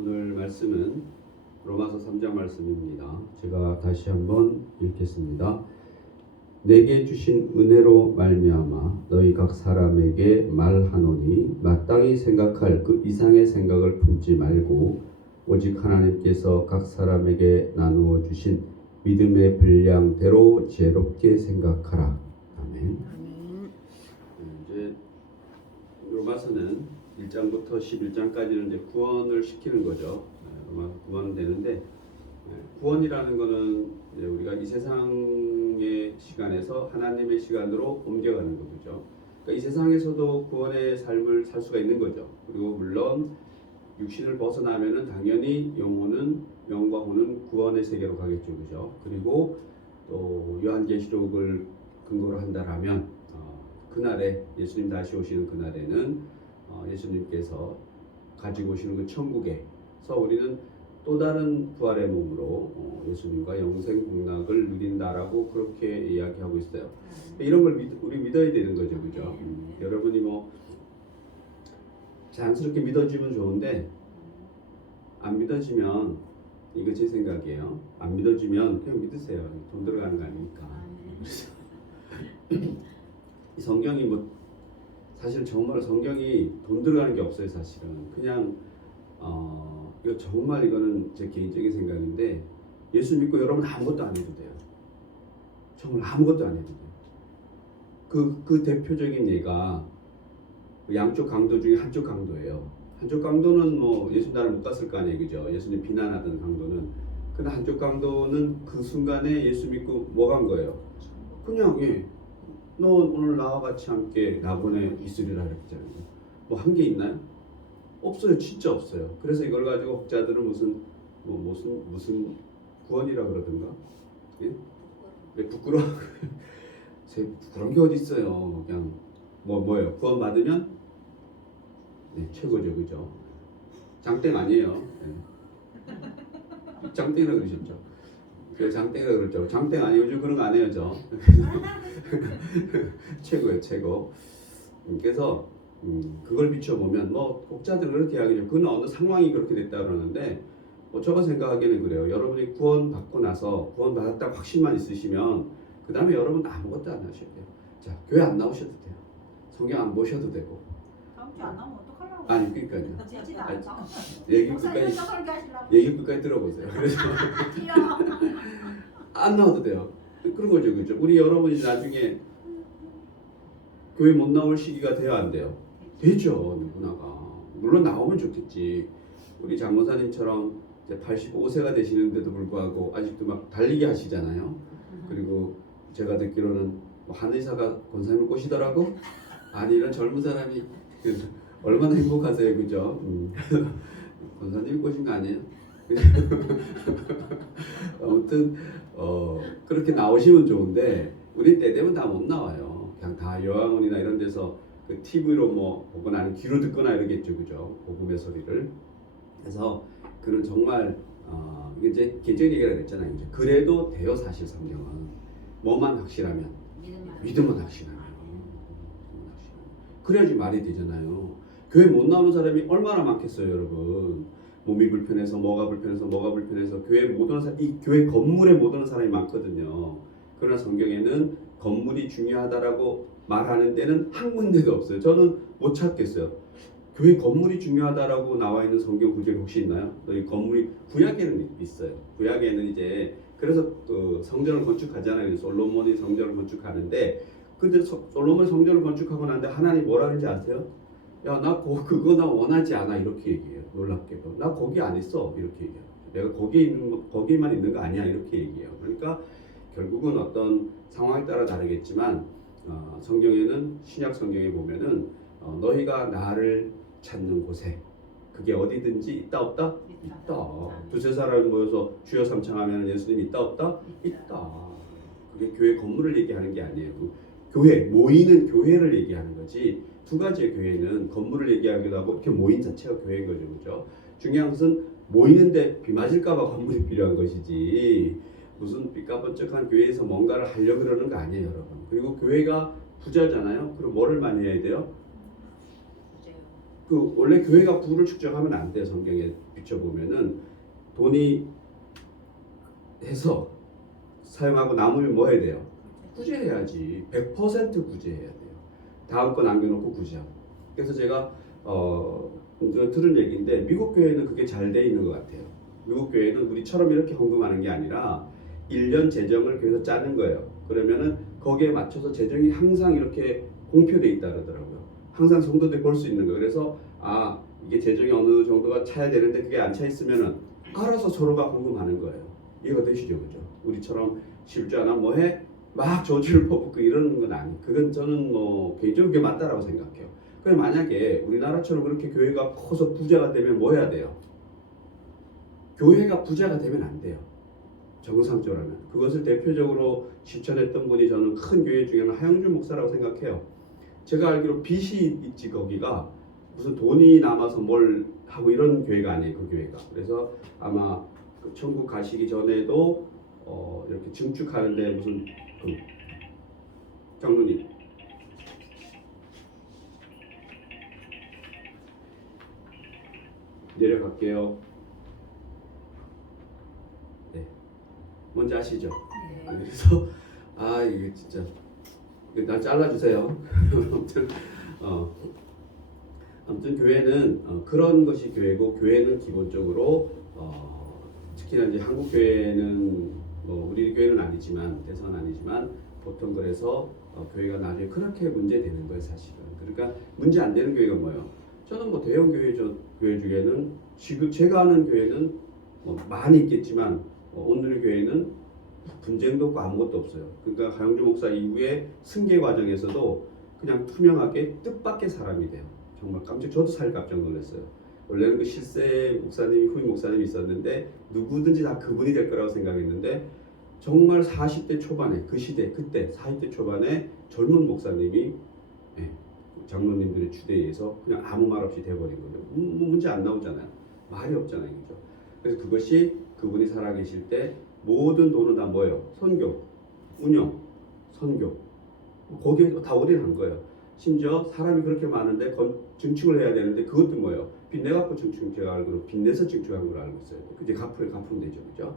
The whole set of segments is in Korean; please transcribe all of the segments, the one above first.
오늘 말씀은 로마서 3장 말씀입니다. 제가 다시 한번 읽겠습니다. 내게 주신 은혜로 말미암아 너희 각 사람에게 말하노니 마땅히 생각할 그 이상의 생각을 품지 말고 오직 하나님께서 각 사람에게 나누어 주신 믿음의 분량대로 지혜롭게 생각하라. 아멘. 이제 로마서는 1장부터 11장까지는 이제 구원을 시키는 거죠. 로마 구원은 되는데 구원이라는 거는 이제 우리가 이 세상의 시간에서 하나님의 시간으로 옮겨가는 거죠. 그러니까 이 세상에서도 구원의 삶을 살 수가 있는 거죠. 그리고 물론 육신을 벗어나면은 당연히 영과 혼은 구원의 세계로 가겠죠, 그죠? 그리고 또 요한계시록을 근거로 한다라면 그날에 예수님 다시 오시는 그날에는 예수님께서 가지고 오시는 그 천국에서 우리는 또 다른 부활의 몸으로 예수님과 영생 복락을 누린다라고 그렇게 이야기하고 있어요. 이런 걸 우리 믿어야 되는 거죠, 그죠? 여러분이 뭐 자연스럽게 믿어지면 좋은데 안 믿어지면 이거 제 생각이에요. 안 믿어지면 그냥 믿으세요. 돈 들어가는 거 아니니까. 이 성경이 뭐 사실 정말 성경이 돈 들어가는 게 없어요. 사실은 그냥 이거 정말 이거는 제 개인적인 생각인데 예수 믿고 여러분 아무것도 안 해도 돼요. 정말 아무것도 안 해도 돼요. 그 대표적인 예가 양쪽 강도 중에 한쪽 강도예요. 한쪽 강도는 뭐 예수 나라 못 갔을 거 아니에요, 그죠? 예수님 비난하던 강도는. 근데 한쪽 강도는 그 순간에 예수 믿고 뭐 간 거예요? 그냥 너 오늘 나와 같이 함께 나보내 있으리라 그랬잖아요. 뭐 한 게 있나요? 없어요, 진짜 없어요. 그래서 이걸 가지고 학자들은 무슨 구원이라 그러던가, 예? 부끄러워. 부끄러운 게 어디 있어요? 그냥 뭐예요? 구원 받으면 최고죠, 그죠? 장땡 아니에요. 장땡이라 그러셨죠? 장땡이라 그랬죠. 장땡 아니에요. 요즘 그런 거 안 해요, 저. 최고예요, 최고. 그래서 그걸 비춰보면 뭐 독자들은 그렇게 이야기해요. 그건 어느 상황이 그렇게 됐다 그러는데 제가 생각하기에는 그래요. 여러분이 구원 받고 나서 구원 받았다고 확신만 있으시면 그 다음에 여러분 아무것도 안 하셔도 돼요. 자, 교회 안 나오셔도 돼요. 성경 안 보셔도 되고. 다음 주안 나오면 어떡하려고? 아니 그러니까요. 얘기 끝까지 들어보세요. 그래서 안 나와도 돼요. 그런 거죠, 그죠? 우리 여러분이 나중에 교회 못 나올 시기가 돼야 안 돼요? 되죠, 누구나가. 물론 나오면 좋겠지. 우리 장모사님처럼 이제 85세가 되시는데도 불구하고 아직도 막 달리기 하시잖아요. 그리고 제가 듣기로는 뭐 한의사가 권사님을 꼬시더라고. 아니 이런 젊은 사람이 얼마나 행복하세요, 그죠? 권사님이 꼬신 거 아니에요? 아무튼 그렇게 나오시면 좋은데 우리 때 되면 다 못 나와요. 그냥 다 요양원이나 이런 데서 그 TV로 뭐 보거나 아니면 귀로 듣거나 이러겠죠, 그죠? 복음의 소리를. 그래서 그는 정말 이제 개적인 얘기가 됐잖아요. 이제 그래도 돼요, 사실 성경은. 뭐만 확실하면 믿음은 확실하면. 그래야지 말이 되잖아요. 교회 못 나오는 사람이 얼마나 많겠어요, 여러분. 몸이 불편해서 뭐가 불편해서 교회 못 오는 사람, 이 교회 건물에 못 오는 사람이 많거든요. 그러나 성경에는 건물이 중요하다라고 말하는 데는 한 군데도 없어요. 저는 못 찾겠어요. 교회 건물이 중요하다라고 나와 있는 성경 구절이 혹시 있나요? 이 건물이 구약에는 있어요. 구약에는 이제 그래서 그 성전을 건축하잖아요. 솔로몬이 성전을 건축하는데 근데 솔로몬이 성전을 건축하고 난데 하나님 뭐라 그러는지 아세요? 야, 나 그거 나 원하지 않아 이렇게 얘기해요. 놀랍게도 나 거기 안 있어 이렇게 얘기해요. 내가 거기에만 있는 거 아니야 이렇게 얘기해요. 그러니까 결국은 어떤 상황에 따라 다르겠지만 성경에는 신약 성경에 보면은 너희가 나를 찾는 곳에 그게 어디든지 있다 없다? 있다. 두세 사람이 모여서 주여 삼창하면 예수님 있다 없다? 있다. 그게 교회 건물을 얘기하는 게 아니에요. 교회 모이는 교회를 얘기하는 거지. 두 가지의 교회는 건물을 얘기하기도 하고 이렇게 모인 자체가 교회인 거죠, 그렇죠? 중요한 것은 모이는데 비 맞을까봐 건물이 필요한 것이지 무슨 삐까번쩍한 교회에서 뭔가를 하려고 그러는 거 아니에요, 여러분. 그리고 교회가 부자잖아요. 그럼 뭐를 많이 해야 돼요? 그 원래 교회가 부를 축적하면 안 돼요. 성경에 비춰보면은 돈이 해서 사용하고 남으면 뭐 해야 돼요? 구제해야지. 100% 구제해야 돼요. 다음 거 남겨놓고 구제하고. 그래서 제가 들은 얘기인데 미국 교회는 그게 잘 돼 있는 것 같아요. 미국 교회는 우리처럼 이렇게 헌금하는 게 아니라 1년 재정을 교회에서 짜는 거예요. 그러면은 거기에 맞춰서 재정이 항상 이렇게 공표돼 있다 그러더라고요. 항상 성도들이 볼 수 있는 거예요. 그래서 이게 재정이 어느 정도가 차야 되는데 그게 안 차 있으면은 알아서 서로가 헌금하는 거예요. 이해가 되시죠, 그죠? 우리처럼 실주하나 뭐해 막 저주를 퍼붓고 이러는 건 아니. 그건 저는 뭐 개인적으로 그게 맞다라고 생각해요. 그럼 만약에 우리나라처럼 그렇게 교회가 커서 부자가 되면 뭐 해야 돼요? 교회가 부자가 되면 안 돼요. 정상적으로는. 그것을 대표적으로 실천했던 분이 저는 큰 교회 중에는 하영준 목사라고 생각해요. 제가 알기로 빚이 있지 거기가 무슨 돈이 남아서 뭘 하고 이런 교회가 아니에요. 그 교회가. 그래서 아마 그 천국 가시기 전에도 이렇게 증축하는데 무슨 그 장로님 내려갈게요. 네, 뭔지 아시죠? 네. 그래서 이게 진짜 날 잘라주세요. 아무튼 교회는 그런 것이 교회고 교회는 기본적으로 특히나 이제 한국 교회는 뭐 우리 교회는 아니지만 대선 아니지만 보통 그래서 교회가 나중에 그렇게 문제되는 거예요 사실은. 그러니까 문제 안 되는 교회가 뭐예요? 저는 뭐 대형 교회 교회 중에는 지금 제가 아는 교회는 뭐 많이 있겠지만 오늘 교회는 분쟁도 없고 아무것도 없어요. 그러니까 하영주 목사 이후에 승계 과정에서도 그냥 투명하게 뜻밖의 사람이 돼요. 정말 저도 사실 깜짝 놀랐어요. 원래는 그 실세 목사님이 후임 목사님이 있었는데 누구든지 다 그분이 될 거라고 생각했는데 정말 40대 초반에 그 시대 그때 40대 초반에 젊은 목사님이 장로님들의 주대에 의해서 그냥 아무 말 없이 돼버린 거죠. 문제 안 나오잖아요. 말이 없잖아요, 그죠? 그래서 그것이 그분이 살아계실 때 모든 돈은 다 뭐예요? 선교, 운영, 선교 거기에 다 올인한 거예요. 심지어 사람이 그렇게 많은데 증축을 해야 되는데 그것도 뭐예요? 빚내 갖고 증축 제가 알기로 빚내서 증축한 걸로 알고 있어요. 그게 갚으면 되죠, 그죠?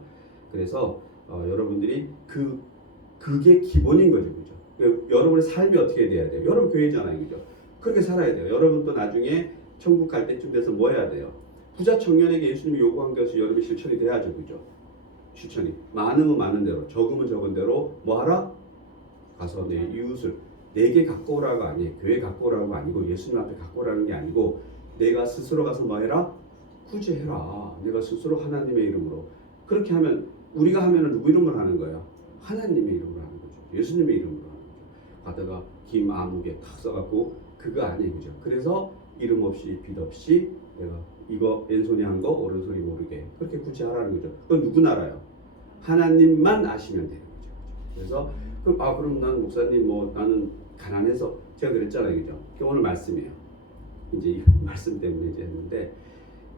그래서 여러분들이 그게 기본인 거죠, 그죠? 여러분의 삶이 어떻게 돼야 돼요? 여러분 교회잖아요, 그죠? 그렇게 살아야 돼요. 여러분 또 나중에 천국 갈 때쯤 돼서 뭐 해야 돼요? 부자 청년에게 예수님이 요구한 것이 여러분이 실천이 돼야죠, 그죠? 실천이 많으면 많은 대로, 적으면 적은 대로 뭐 하라? 가서 내 이웃을 내게 갖고 오라고 아니에요. 교회 갖고 오라고 아니고 예수님 앞에 갖고 오라는 게 아니고 내가 스스로 가서 뭐 해라? 구제해라. 내가 스스로 하나님의 이름으로. 그렇게 하면 우리가 하면은 누구 이름으로 하는 거예요? 하나님의 이름으로 하는 거죠. 예수님의 이름으로 하는 거죠. 가다가 김아무개 탁 써갖고 그거 아니에요, 그죠? 그래서 이름 없이 빚 없이 내가 이거 왼손이 한 거 오른손이 모르게 그렇게 구제하라는 거죠. 그건 누구나 알아요. 하나님만 아시면 되는 거죠. 그래서 그럼 나는 목사님 뭐 나는 가난해서 제가 그랬잖아요, 그죠? 오늘 말씀이에요. 이제 이 말씀 때문에 이제 했는데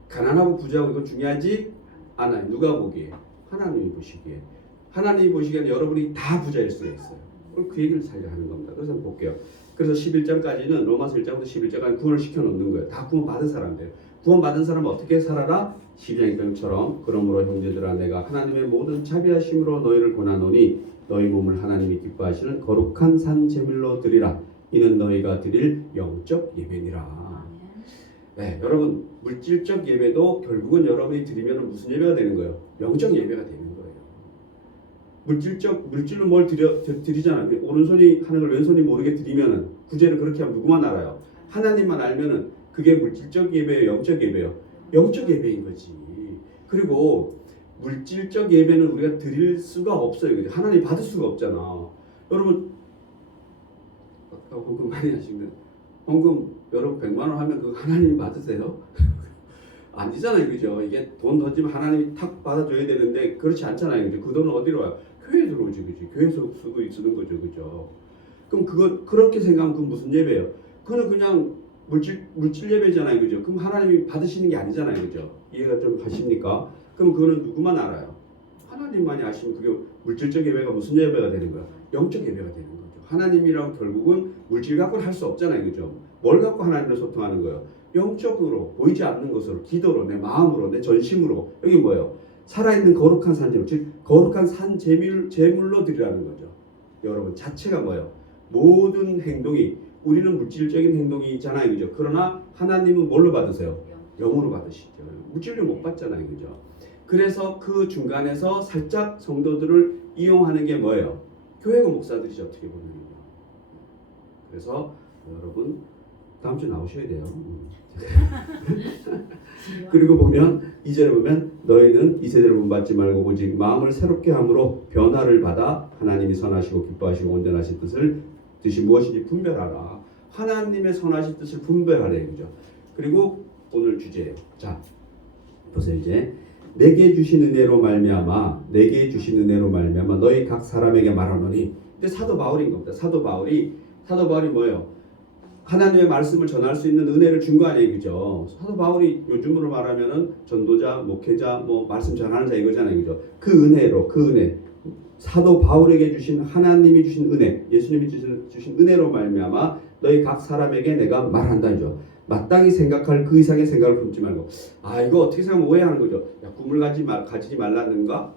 가난하고 부자하고 이거 중요하지 않아요. 누가 보기에? 하나님이 보시기에. 하나님이 보시기에는 여러분이 다 부자일 수가 있어요. 그 얘기를 살려 하는 겁니다. 그래서 한번 볼게요. 그래서 11장까지는 로마서 1장부터 11장까지 구원을 시켜놓는 거예요. 다 구원받은 사람들. 구원받은 사람은 어떻게 살아라? 12장처럼 그러므로 형제들아 내가 하나님의 모든 자비하심으로 너희를 권하노니 너희 몸을 하나님이 기뻐하시는 거룩한 산 제물로 드리라. 이는 너희가 드릴 영적 예배니라. 네, 여러분 물질적 예배도 결국은 여러분이 드리면 무슨 예배가 되는 거예요? 영적 예배가 되는 거예요. 물질로 뭘 드리잖아요. 오른손이 하는 걸 왼손이 모르게 드리면은 구제를 그렇게 하면 누구만 알아요? 하나님만 알면은 그게 물질적 예배예요, 영적 예배예요. 영적 예배인 거지. 그리고 물질적 예배는 우리가 드릴 수가 없어요. 그죠? 하나님 받을 수가 없잖아. 여러분 헌금 많이 하시면 헌금 여러분 100만 원 하면 그거 하나님이 받으세요? 아니잖아요, 그죠? 이게 돈 던지면 하나님이 탁 받아줘야 되는데 그렇지 않잖아요, 그죠? 그 돈은 어디로 와요? 교회에 들어오지, 그죠? 교회에서 쓰는 거죠, 그죠? 그럼 그렇게 생각하면 그건 무슨 예배예요? 그거는 그냥 물질 예배잖아요, 그죠? 그럼 하나님이 받으시는 게 아니잖아요, 그죠? 이해가 좀 가십니까? 그럼 그거는 누구만 알아요? 하나님만이 아시면 그게 물질적 예배가 무슨 예배가 되는 거야? 영적 예배가 되는 거죠. 하나님이랑 결국은 물질 갖고는 할 수 없잖아요, 그죠? 뭘 갖고 하나님을 소통하는 거예요? 영적으로 보이지 않는 것으로 기도로 내 마음으로 내 전심으로 여기 뭐예요? 살아있는 거룩한 산재물 즉 거룩한 산 제물로 드리라는 거죠. 여러분 자체가 뭐예요? 모든 행동이 우리는 물질적인 행동이잖아요, 그죠? 그러나 하나님은 뭘로 받으세요? 영으로 받으시죠. 물질로 못 받잖아요, 그죠? 그래서 그 중간에서 살짝 성도들을 이용하는 게 뭐예요? 교회가 목사들이죠, 어떻게 보면. 그래서 여러분 다음 주 나오셔야 돼요. 그리고 보면 2절에 보면 너희는 이 세대를 본받지 말고 오직 마음을 새롭게 함으로 변화를 받아 하나님이 선하시고 기뻐하시고 온전하신 뜻이 무엇인지 분별하라. 하나님의 선하신 뜻을 분별하래, 그죠? 그리고 오늘 주제예요. 자, 보세요. 이제 내게 주신 은혜로 말미암아 너희 각 사람에게 말하노니. 근데 사도 바울인 겁니다. 사도 바울이 뭐예요? 하나님의 말씀을 전할 수 있는 은혜를 준 거 아니에요, 그죠? 사도 바울이 요즘으로 말하면은 전도자, 목회자, 뭐 말씀 전하는 자 이거잖아요, 그죠? 그 은혜, 사도 바울에게 주신 하나님이 주신 은혜, 예수님이 주신 은혜로 말미암아 너희 각 사람에게 내가 말한다, 이죠. 마땅히 생각할 그 이상의 생각을 품지 말고. 아, 이거 어떻게 생각하면 오해하는 거죠? 야, 꿈을 가지지 말라는가?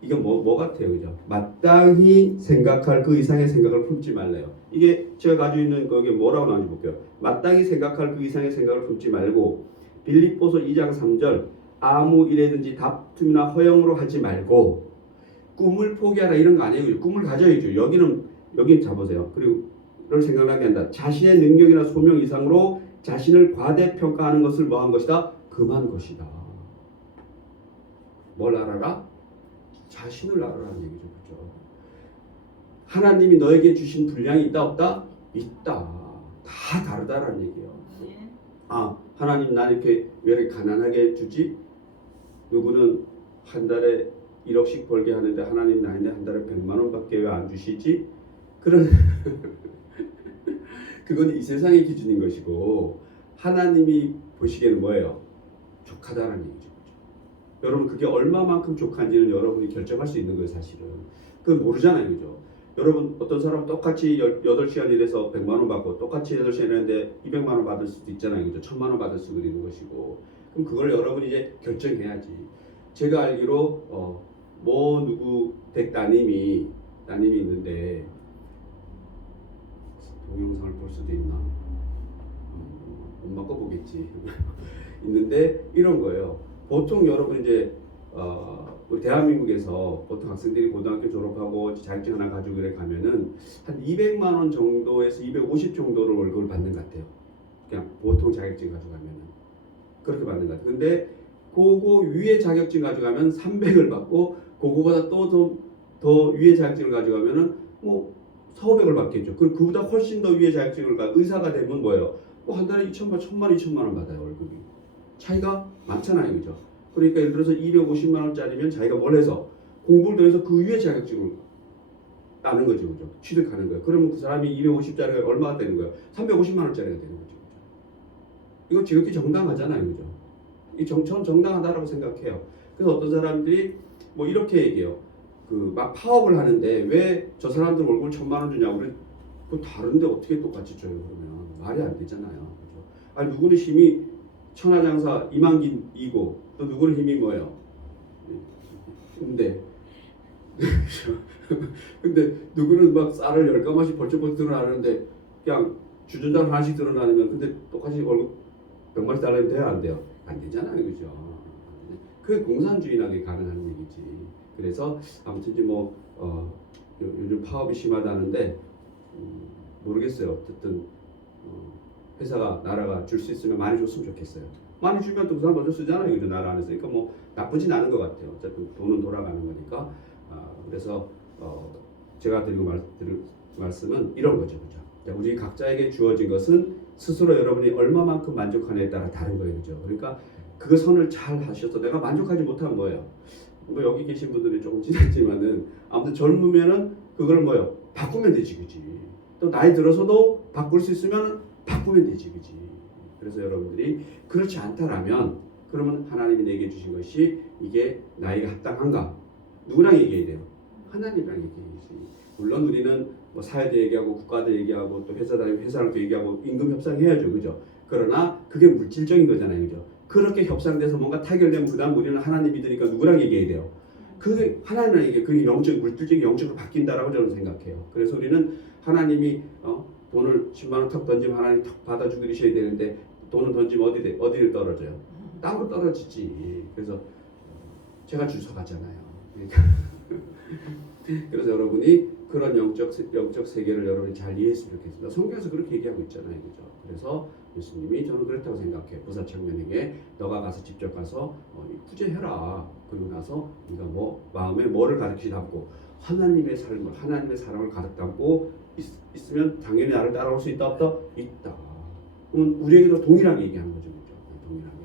이게 뭐 같아요, 그죠? 마땅히 생각할 그 이상의 생각을 품지 말래요. 이게 제가 가지고 있는 거기에 뭐라고 나오는지 볼게요. 마땅히 생각할 그 이상의 생각을 품지 말고 빌립보서 2장 3절 아무 일에든지 다툼이나 허영으로 하지 말고 꿈을 포기하라 이런 거 아니에요. 꿈을 가져야죠. 여긴 잡으세요. 그리고 이런 생각을 하게 한다. 자신의 능력이나 소명 이상으로 자신을 과대평가하는 것을 뭐한 것이다? 금한 것이다. 뭘 알아라? 자신을 알아라는 얘기죠. 그렇죠? 하나님이 너에게 주신 분량이 있다 없다? 있다. 다 다르다라는 얘기예요. 아, 하나님 나 이렇게 왜 이렇게 가난하게 주지? 누구는 한 달에 1억씩 벌게 하는데 하나님 나한테 한 달에 100만 원밖에 왜 안 주시지? 그런 그건 이 세상의 기준인 것이고 하나님이 보시기에는 뭐예요? 족하다라는 얘기죠. 여러분 그게 얼마만큼 족한지는 여러분이 결정할 수 있는 거예요, 사실은. 그건 모르잖아요, 그죠? 여러분 어떤 사람 똑같이 8시간 일해서 100만 원 받고 똑같이 8시간 일했는데 200만 원 받을 수도 있잖아요, 그죠? 1000만 원 받을 수도 있는 것이고. 그럼 그걸 여러분이 이제 결정해야지. 제가 알기로 누구 따님이 있는데 동영상을 볼 수도 있나? 엄마 거 보겠지. 있는데 이런 거예요. 보통 여러분 이제 우리 대한민국에서 보통 학생들이 고등학교 졸업하고 자격증 하나 가지고 이래 가면은 한 200만 원 정도에서 250 정도를 월급을 받는 것 같아요. 그냥 보통 자격증 가져가면은 그렇게 받는 것 같아요. 근데 그거 위에 자격증 가져가면 300을 받고 그거보다 또 더 위에 자격증을 가져가면은 뭐 4,500을 받겠죠. 그리고 그보다 훨씬 더 위에 자격증을 의사가 되면 뭐예요? 한 달에 2,000만 원 받아요, 월급이. 차이가 많잖아요, 그죠? 그러니까 예를 들어서 250만 원짜리면 자기가 뭘 해서 공부를 더 해서 그 위에 자격증을 따는 거죠, 그죠? 취득하는 거예요. 그러면 그 사람이 250짜리가 얼마가 되는 거예요? 350만 원짜리가 되는 거죠. 이거 지극히 정당하잖아요, 그죠? 이 정당하다라고 생각해요. 그래서 어떤 사람들이 뭐 이렇게 얘기해요. 그 막 파업을 하는데 왜 저 사람들 월급을 1,000만 원 주냐고. 그 다른데 어떻게 똑같이 줘요, 그러면 말이 안 되잖아요, 그죠? 아니 누구는 힘이 천하장사 이만기이고 또 누구는 힘이 뭐예요? 근데 누구는 막 쌀을 10가마씩 벌쩍벌쩍 드러나는데 그냥 주전자 하나씩 드러나면 근데 똑같이 월급 100만씩 달라면 돼요, 안 돼요? 안 되잖아요, 그죠? 그게 공산주의라는 게 가능한 얘기지. 그래서 아무튼 이제 요즘 파업이 심하다는데 모르겠어요. 어쨌든 회사가 나라가 줄 수 있으면 많이 줬으면 좋겠어요. 많이 주면 또 그 사람 먼저 쓰잖아요, 그죠? 나라 안에서. 그러니까 뭐 나쁘진 않은 것 같아요. 어쨌든 돈은 돌아가는 거니까. 그래서 제가 드리고 드릴 말씀은 이런 거죠, 그죠? 우리 각자에게 주어진 것은 스스로 여러분이 얼마만큼 만족하느냐에 따라 다른 거예요, 그죠? 그러니까 그 선을 잘 하셔서 내가 만족하지 못하면 뭐예요? 뭐 여기 계신 분들이 조금 지났지만은 아무튼 젊으면은 그걸 뭐예요? 바꾸면 되지, 그지? 또 나이 들어서도 바꿀 수 있으면 바꾸면 되지, 그지? 그래서 여러분들이 그렇지 않다라면 그러면 하나님이 내게 주신 것이 이게 나에게 합당한가? 누구랑 얘기해야 돼요? 하나님이랑 얘기해야지. 물론 우리는 뭐 사회도 얘기하고 국가도 얘기하고 또 회사 다니고 회사랑도 얘기하고 임금 협상해야죠, 그죠? 그러나 그게 물질적인 거잖아요, 그죠? 그렇게 협상돼서 뭔가 타결되면 그다음 우리는 하나님 믿으니까 누구랑 얘기해야 돼요? 그게 하나님이랑 얘기해. 그게 영적, 물질적인 영적으로 바뀐다라고 저는 생각해요. 그래서 우리는 하나님이 돈을 10만 원 턱 던지면 하나님 턱 받아주고 이러셔야 되는데 돈을 던지면 어디를 떨어져요? 땅으로 떨어지지. 그래서 제가 주워 가잖아요. 그래서 여러분이 그런 영적 세계를 여러분이 잘 이해했으면 좋겠습니다. 성경에서 그렇게 얘기하고 있잖아요, 그죠? 그래서 예수님이 저는 그렇다고 생각해. 부자 청년에게 너가 가서 직접 가서 구제해라. 그리고 나서 네가 뭐 마음에 뭐를 가득히 담고 하나님의 삶을 하나님의 사랑을 가득 담고 있으면 당연히 나를 따라올 수 있다 없다? 있다. 그럼 우리에게도 동일하게 얘기하는 거죠, 그죠? 동일하게.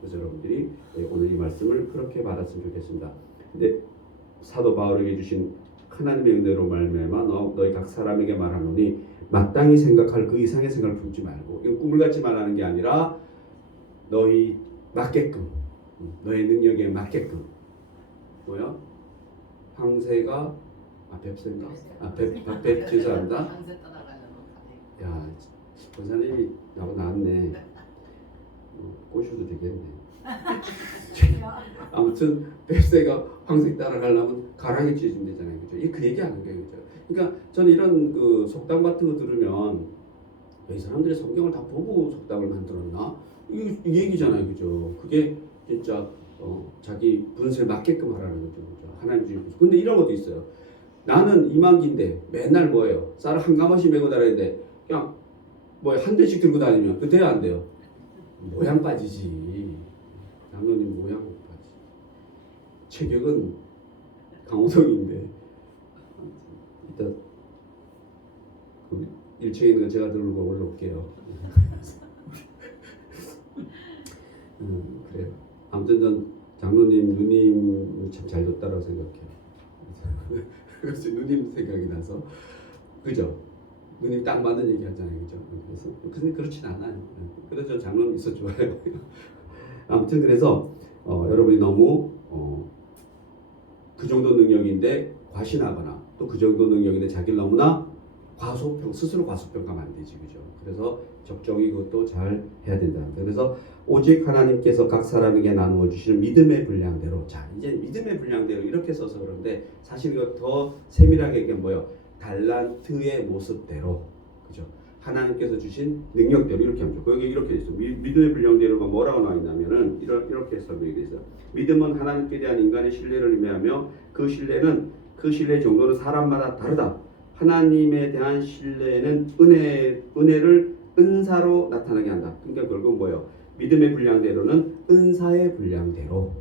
그래서 여러분들이 오늘 이 말씀을 그렇게 받았으면 좋겠습니다. 근데 사도 바울에게 주신 하나님의 은혜로 말미암아 너희 각 사람에게 말하노니 마땅히 생각할 그 이상의 생각을 품지 말고, 이거 꿈을 갖지 말라는 게 아니라 너희 맞게끔, 너의 능력에 맞게끔. 뭐야? 황새가 뱁새인가? 죄송합니다. 야, 권사님이 나보고 나왔네. 꼬셔도 되겠네. 아무튼 뱁새가 황새 따라가려면 가랑이 찢어진다잖아요, 그죠? 이 그 얘기하는 거예요, 그죠? 그러니까 저는 이런 그 속담 같은 거 들으면 이 사람들이 성경을 다 보고 속담을 만들었나? 이 얘기잖아요, 그죠? 그게 진짜 자기 분수에 맞게끔 하라는 거죠, 그죠? 하나님 주신 분수. 근데 이런 것도 있어요. 나는 이만기인데 맨날 뭐예요? 쌀을 한 가마씩 메고 다니는데 그냥 뭐 한 대씩 들고 다니면 그 돼야 안 돼요? 모양 빠지지. 장로님 모양 빠지. 체격은 강호성인데 일단 그 1층에 있는 거 제가 들고 올라올게요. 그래요. 아무튼 전 장로님 누님을 참 잘 뒀다라고 생각해요. 그래서 누님 생각이 나서, 그죠? 누님 딱 맞는 얘기 하잖아요, 그죠? 그래서 근데 그렇진 않아요. 그래서 저 장로님 있어 좋아요. 아무튼 그래서 여러분이 너무 그 정도 능력인데 과신하거나 또 그 정도 능력인데 자기를 너무나 스스로 과소평가하면 안 되지, 그죠? 그래서 적정히 그것도 잘 해야 된다. 그래서 오직 하나님께서 각 사람에게 나누어 주시는 믿음의 분량대로. 자, 이제 믿음의 분량대로 이렇게 써서 그런데 사실 이거 더 세밀하게 얘기하면 뭐요? 달란트의 모습대로, 그죠? 하나님께서 주신 능력대로 이렇게 하면 좋고, 여기 이렇게 있어. 믿음의 분량대로가 뭐라고 나와 있냐면은 이렇게 설명이 돼 있어요. 믿음은 하나님께 대한 인간의 신뢰를 의미하며 그 신뢰의 정도는 사람마다 다르다. 하나님에 대한 신뢰는 은혜를 은사로 나타나게 한다. 그러니까 결국 뭐예요? 믿음의 분량대로는 은사의 분량대로,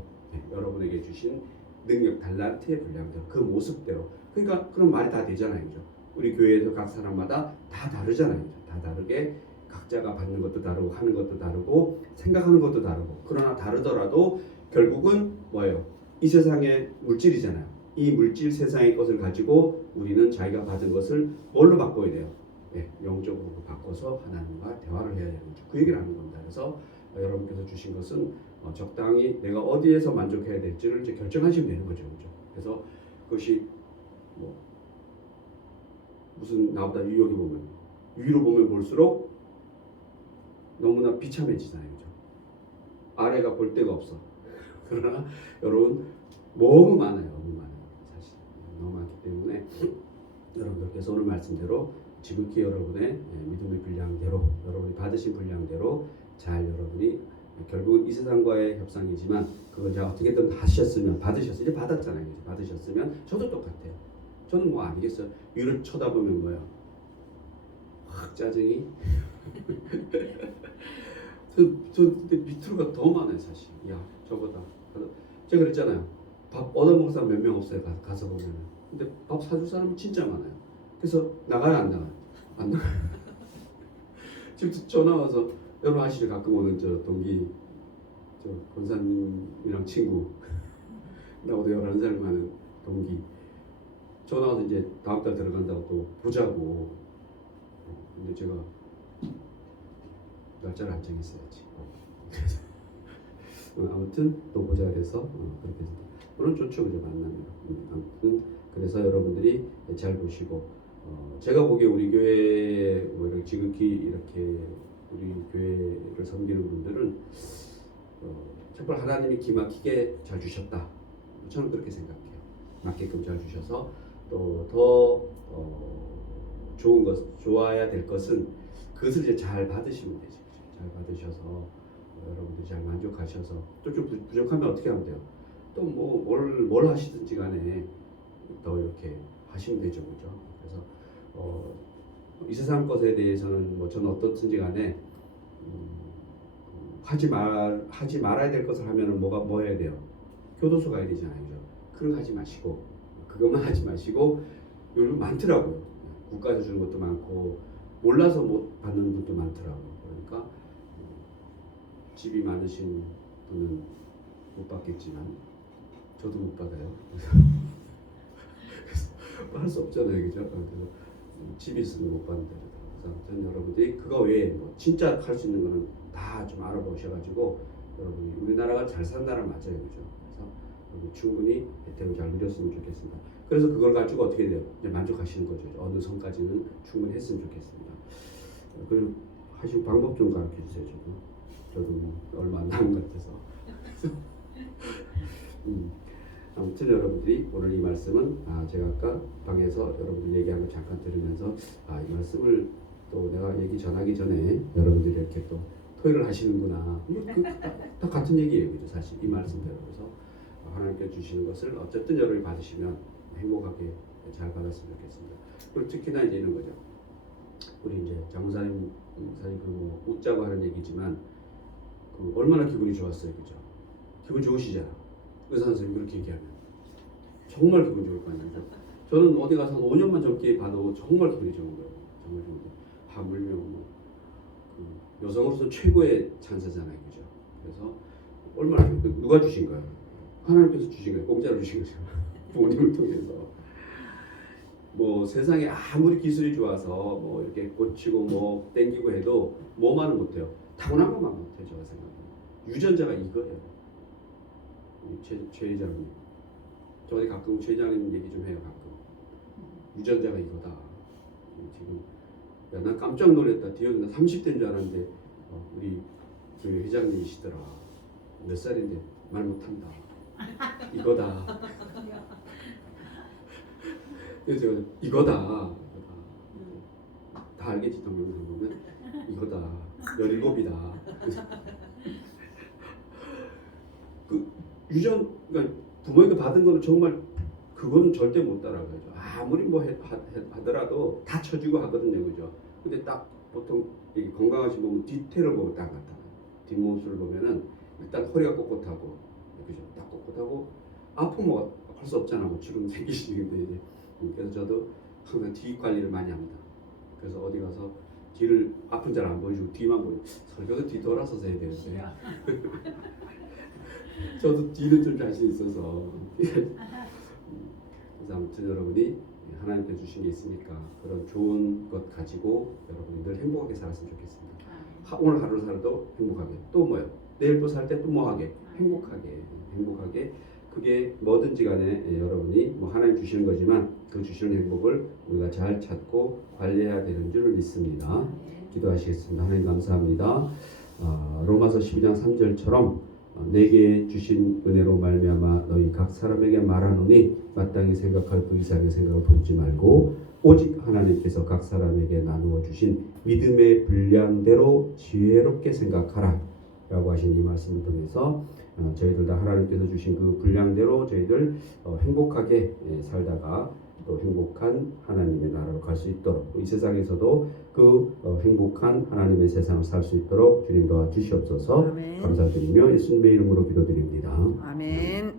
여러분에게 주신 능력 달란트의 분량대로, 그 모습대로. 그러니까 그런 말이 다 되잖아요, 그죠? 우리 교회에서 각 사람마다 다 다르잖아요, 그죠? 다 다르게 각자가 받는 것도 다르고 하는 것도 다르고 생각하는 것도 다르고, 그러나 다르더라도 결국은 뭐예요? 이 세상의 물질이잖아요. 이 물질 세상의 것을 가지고 우리는 자기가 받은 것을 뭘로 바꿔야 돼요? 영적으로 바꿔서 하나님과 대화를 해야 되는 거죠. 그 얘기를 하는 겁니다. 그래서 여러분께서 주신 것은 적당히 내가 어디에서 만족해야 될지를 이제 결정하시면 되는 거죠, 그죠? 그래서 그것이 뭐 무슨 나보다 유혹이 보면 위로 보면 볼수록 너무나 비참해지잖아요, 그죠? 아래가 볼 데가 없어. 그러나 여러분 너무 많아요, 사실 너무 많기 때문에 여러분들께서 오늘 말씀대로 지극히 여러분의 믿음의 분량대로, 여러분이 받으신 분량대로 잘 여러분이 결국 이 세상과의 협상이지만 그걸 이제 어떻게든 받으셨으면 이제 받았잖아요. 이제 받으셨으면 저도 똑같아요. 저는 뭐 아니겠어요. 위를 쳐다보면 뭐야? 확 짜증이. 저 밑으로가 더 많아요, 사실. 야, 저보다. 제가 그랬잖아요. 밥 얻어먹을 사람 몇 명 없어요, 가서 보면. 근데 밥 사줄 사람은 진짜 많아요. 그래서 나가요, 안 나가요? 안 나가요. 지금 전화 와서 여러분 아시죠? 가끔 오는 저 동기, 저 권사님이랑 친구, 나보다 11살 많은 동기. 전화 와서 이제 다음 달 들어간다고 또 보자고. 근데 제가 날짜를 안 정했어야지. 그래서 아무튼 또 보자 그래서 그렇게 했습니다. 물론 좋죠, 그죠? 만나면. 아무튼 그래서 여러분들이 잘 보시고, 제가 보기에 우리 교회 뭐 이렇게 지극히 이렇게 우리 교회를 섬기는 분들은 정말 하나님이 기막히게 잘 주셨다. 저는 그렇게 생각해요. 맞게끔 잘 주셔서 또 더 좋은 것, 좋아야 될 것은 그것을 이제 잘 받으시면 되지. 잘 받으셔서 여러분들이 잘 만족하셔서 또 좀 부족하면 어떻게 하면 돼요? 또 뭐 뭘 하시든지 간에 더 이렇게 하시면 되죠, 그죠? 그래서 이 세상 것에 대해서는 뭐 저는 어떻든지 간에 하지 말아야 될 것을 하면은 뭐 해야 돼요? 교도소 가야 되잖아요, 그죠? 그런 거 하지 마시고 그것만 하지 마시고 요즘 많더라고요. 국가에서 주는 것도 많고 몰라서 못 받는 분도 많더라고요. 그러니까 집이 많으신 분은 못 받겠지만 저도 못 받아요. 그래서 할 수 없잖아요, 그죠? 그래서 집이 있으면 못 받는다. 그래서 아무튼 여러분들이 그거 외에 뭐 진짜 할 수 있는 거는 다 좀 알아보셔가지고 여러분이 우리나라가 잘 사는 나라 맞아요, 그죠? 그래서 여러분 충분히 혜택을 잘 누렸으면 좋겠습니다. 그래서 그걸 가지고 어떻게 돼요? 이제 만족하시는 거죠. 어느 선까지는 충분히 했으면 좋겠습니다. 그리고 하시고 방법 좀 가르쳐 주세요, 저도 뭐 얼마 안 남은 것 같아서. 아무튼 여러분들이 오늘 이 말씀은 제가 아까 방에서 여러분들 얘기한 거 잠깐 들으면서 이 말씀을 또 내가 얘기 전하기 전에 여러분들이 이렇게 또 토의를 하시는구나. 다 같은 얘기예요, 그죠? 사실 이 말씀대로. 그래서 하나님께 주시는 것을 어쨌든 여러분이 받으시면 행복하게 잘 받았으면 좋겠습니다. 그리고 특히나 이제 이런 거죠. 우리 이제 장사님 그뭐 웃자고 하는 얘기지만 그 얼마나 기분이 좋았어요, 그죠? 기분 좋으시잖아. 의사 선생님 그렇게 얘기하면 정말 기분 좋을 거 아니에요. 저는 어디 가서 한 5년만 젊게 봐도 정말 기분이 좋은 거예요. 정말 좋은 거. 하물며 그 여성으로서 최고의 찬사잖아요, 그죠? 그래서 얼마나 누가 주신 거예요? 하나님께서 주신 거예요. 공짜로 주신 거죠. 부모님을 통해서. 뭐 세상에 아무리 기술이 좋아서 뭐 이렇게 고치고 뭐 땡기고 해도 뭐만은 못해요. 타고난 것만 못해요, 제가 생각해요. 유전자가 이거예요. 최 회장님, 저 어디 가끔 최 회장님 얘기 좀 해요, 가끔. 유전자가 이거다. 지금 난 깜짝 놀랐다. 뒤에서 나 30대인 줄 알았는데 우리 그 회장님이시더라. 몇 살인데 말 못한다. 이거다. 그래서 제가 이거다. 다 알겠지, 동영상 보면 이거다. 17이다. 그 그러니까 부모님께 받은 거는 정말 그거는 절대 못 따라가죠. 아무리 뭐 하더라도 다 쳐주고 하거든요, 그죠? 근데 딱 보통 건강하신 보면 뒤태를 보고 딱 나타나요. 뒷모습을 보면은 일단 허리가 꼿꼿하고, 그죠? 딱 꼿꼿하고 아프면 할 수 없잖아, 뭐 주름 생기시는데 이제. 그래서 저도 항상 뒤 관리를 많이 합니다. 그래서 어디 가서 뒤를 앞은 잘 안 보여주고 뒤만 보여. 설교도 뒤 돌아서서 해야 되는데. 저도 뒤는 좀 자신 있어서. 그래서 아무튼 여러분이 하나님께 주신 게 있으니까 그런 좋은 것 가지고 여러분이 늘 행복하게 살았으면 좋겠습니다. 오늘 하루 살도 행복하게. 또 뭐요? 내일 또 살 때 또 뭐하게? 행복하게. 그게 뭐든지 간에 여러분이 뭐 하나님 주시는 거지만 그 주시는 행복을 우리가 잘 찾고 관리해야 되는 줄 믿습니다. 기도하시겠습니다. 하나님 감사합니다. 로마서 12장 3절처럼 내게 주신 은혜로 말미암아 너희 각 사람에게 말하노니 마땅히 생각할 그 이상의 생각을 품지 말고 오직 하나님께서 각 사람에게 나누어 주신 믿음의 분량대로 지혜롭게 생각하라 라고 하신 이 말씀을 통해서 저희들 다 하나님께서 주신 그 분량대로 저희들 행복하게 살다가 또 행복한 하나님의 나라로 갈 수 있도록 이 세상에서도 그 행복한 하나님의 세상을 살 수 있도록 주님 도와주시옵소서. 아멘. 감사드리며 예수님의 이름으로 기도드립니다. 아멘.